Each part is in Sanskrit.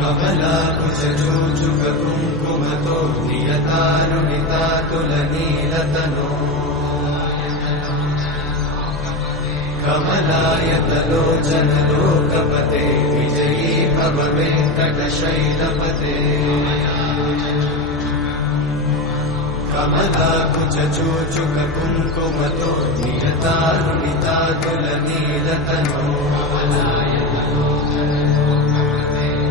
कमलाकुचूचुककुङ्कुमतो नियतानुनितातुलनीलतनो कमलायतलोचनलोकपते विजयी भव वेङ्कटशैलपते कमलाकुचूचुककुङ्कुमतो नियतानुनितातुलनीलतनो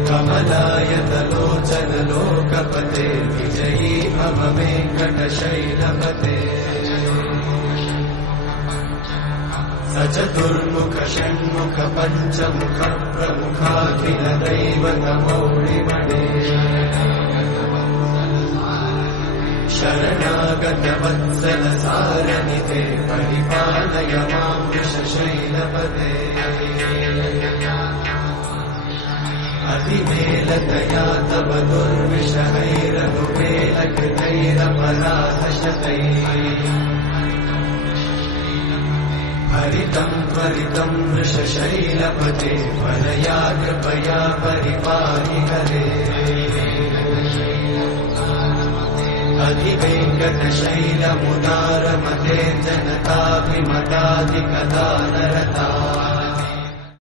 कमलायतलोचनलोकपते विजयी भव वेङ्कटशैलपते सचतुर्मुख षण्मुख पञ्चमुख प्रमुखाखिल दैवतमौलिमणे शरणागत वत्सल सारनिधे परिपालय मां वृषशैलपते अधिमेलतया तव दुर्विषहैरनुपेलकृतैरपराधशतैः हरितं त्वरितं वृषशैलपते वरया कृपया परिपाहि हरे अधिवेङ्कटशैलमुदारमते जनताभिमताधिकदानरता